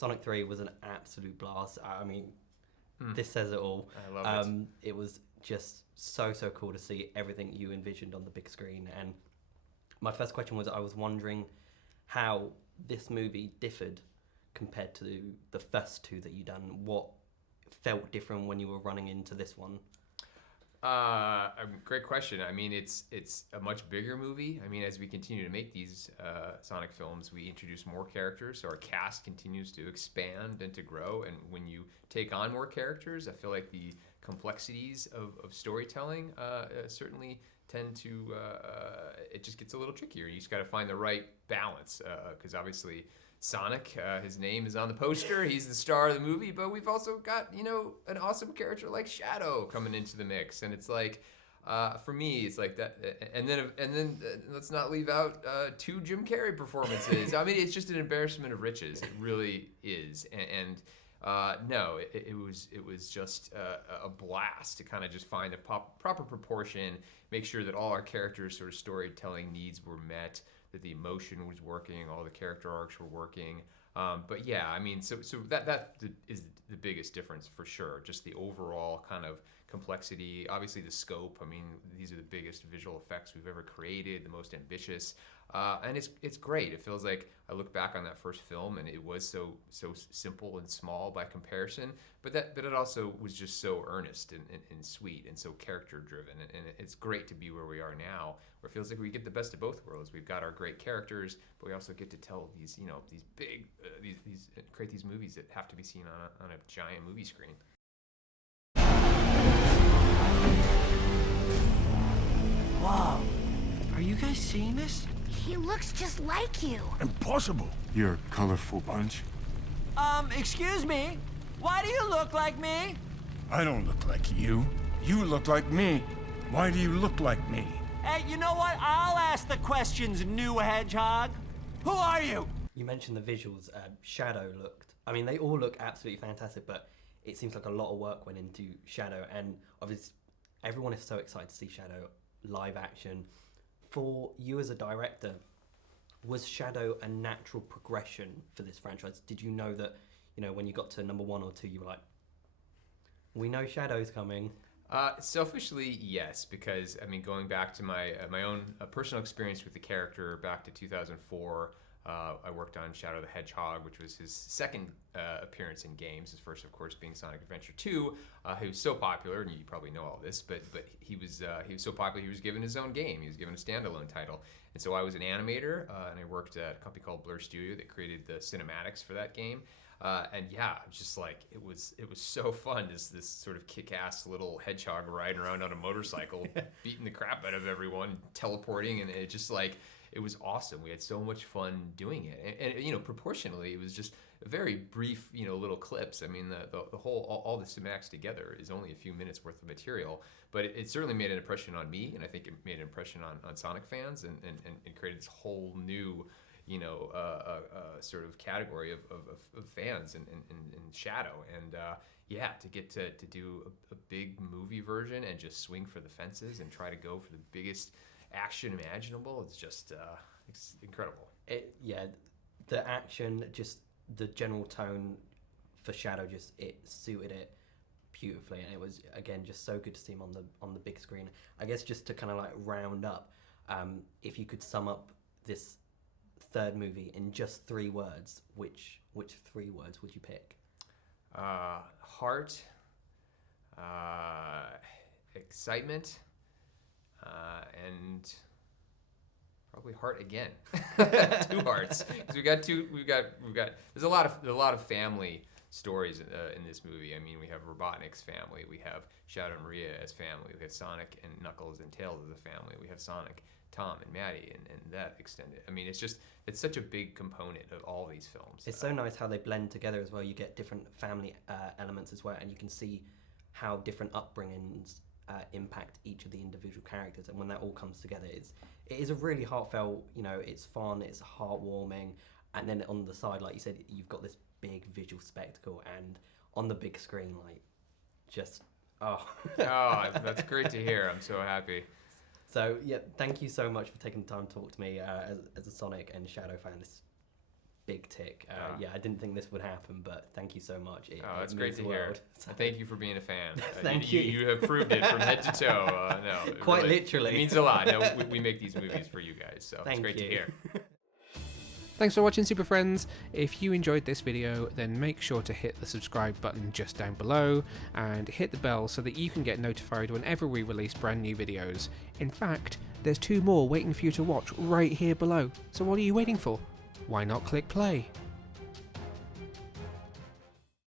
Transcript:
Sonic 3 was an absolute blast. I mean, this says it all. I love it. It was just so cool to see everything you envisioned on the big screen. And my first question was, I was wondering how this movie differed compared to the first two that you done. What felt different when you were running into this one? Great question. I mean, it's a much bigger movie. I mean, as we continue to make these Sonic films, we introduce more characters, so our cast continues to expand and to grow. And when you take on more characters, I feel like the complexities of storytelling certainly tend to, it just gets a little trickier. You just got to find the right balance, because obviously Sonic, his name is on the poster, he's the star of the movie, but we've also got, an awesome character like Shadow coming into the mix. And it's like, for me, it's like that. And then let's not leave out 2 Jim Carrey performances. I mean, it's just an embarrassment of riches. It really is. No, it was just a blast to kind of just find the proper proportion, make sure that all our characters' sort of storytelling needs were met, that the emotion was working, all the character arcs were working. But yeah, I mean, so that is the biggest difference for sure. Just the overall kind of complexity, obviously the scope. I mean, these are the biggest visual effects we've ever created, the most ambitious. And it's great. It feels like I look back on that first film and it was so simple and small by comparison, but it also was just so earnest and sweet and so character driven. And it's great to be where we are now, where it feels like we get the best of both worlds. We've got our great characters, but we also get to tell these these big create these movies that have to be seen on a giant movie screen. Wow, are you guys seeing this? He looks just like you. Impossible. You're a colorful bunch. Excuse me? Why do you look like me? I don't look like you. You look like me. Why do you look like me? Hey, you know what? I'll ask the questions, new hedgehog. Who are you? You mentioned the visuals. Shadow I mean, they all look absolutely fantastic, but it seems like a lot of work went into Shadow, and obviously everyone is so excited to see Shadow live action. For you as a director, was Shadow a natural progression for this franchise? Did you know that, when you got to number 1 or 2, you were like, we know Shadow's coming? Selfishly, yes, because I mean, going back to my own personal experience with the character back to 2004, I worked on Shadow the Hedgehog, which was his second appearance in games. His first, of course, being Sonic Adventure 2. He was so popular, and you probably know all this, but he was so popular, he was given his own game. He was given a standalone title. And so I was an animator, and I worked at a company called Blur Studio that created the cinematics for that game. And yeah, it was just like, it was so fun, this sort of kick-ass little hedgehog riding around on a motorcycle, beating the crap out of everyone, teleporting, and it just like, it was awesome. We had so much fun doing it, and proportionally, it was just very brief, little clips. I mean, the whole all the cinematics together is only a few minutes worth of material, but it certainly made an impression on me, and I think it made an impression on Sonic fans, and created this whole new, sort of category of fans in Shadow, and yeah, to get to do a big movie version and just swing for the fences and try to go for the biggest action imaginable, it's just it's incredible. The action, just the general tone for Shadow, just it suited it beautifully, and it was again just so good to see him on the big screen. I guess just to kind of like round up, if you could sum up this third movie in just 3 words, which 3 words would you pick? Heart, excitement, and probably heart again. 2 hearts, because we've got there's a lot of family stories in this movie. I mean, we have Robotnik's family, we have Shadow and Maria as family, we have Sonic and Knuckles and Tails as a family, we have Sonic, Tom and Maddie, and that extended. I mean, it's such a big component of all these films. It's so nice how they blend together as well. You get different family elements as well, and you can see how different upbringings impact each of the individual characters, and when that all comes together, it is a really heartfelt, it's fun, it's heartwarming, and then on the side, like you said, you've got this big visual spectacle, and on the big screen, like, just, oh. Oh, that's great to hear. I'm so happy. So, yeah, thank you so much for taking the time to talk to me as a Sonic and Shadow fan. big tick. I didn't think this would happen, but thank you so much. That's great to hear. So. Thank you for being a fan. Thank you. You have proved it from head to toe. Quite literally. It means a lot. No, we make these movies for you guys, so it's great to hear. Thanks for watching, Super Friends. If you enjoyed this video, then make sure to hit the subscribe button just down below and hit the bell so that you can get notified whenever we release brand new videos. In fact, there's 2 more waiting for you to watch right here below. So what are you waiting for? Why not click play?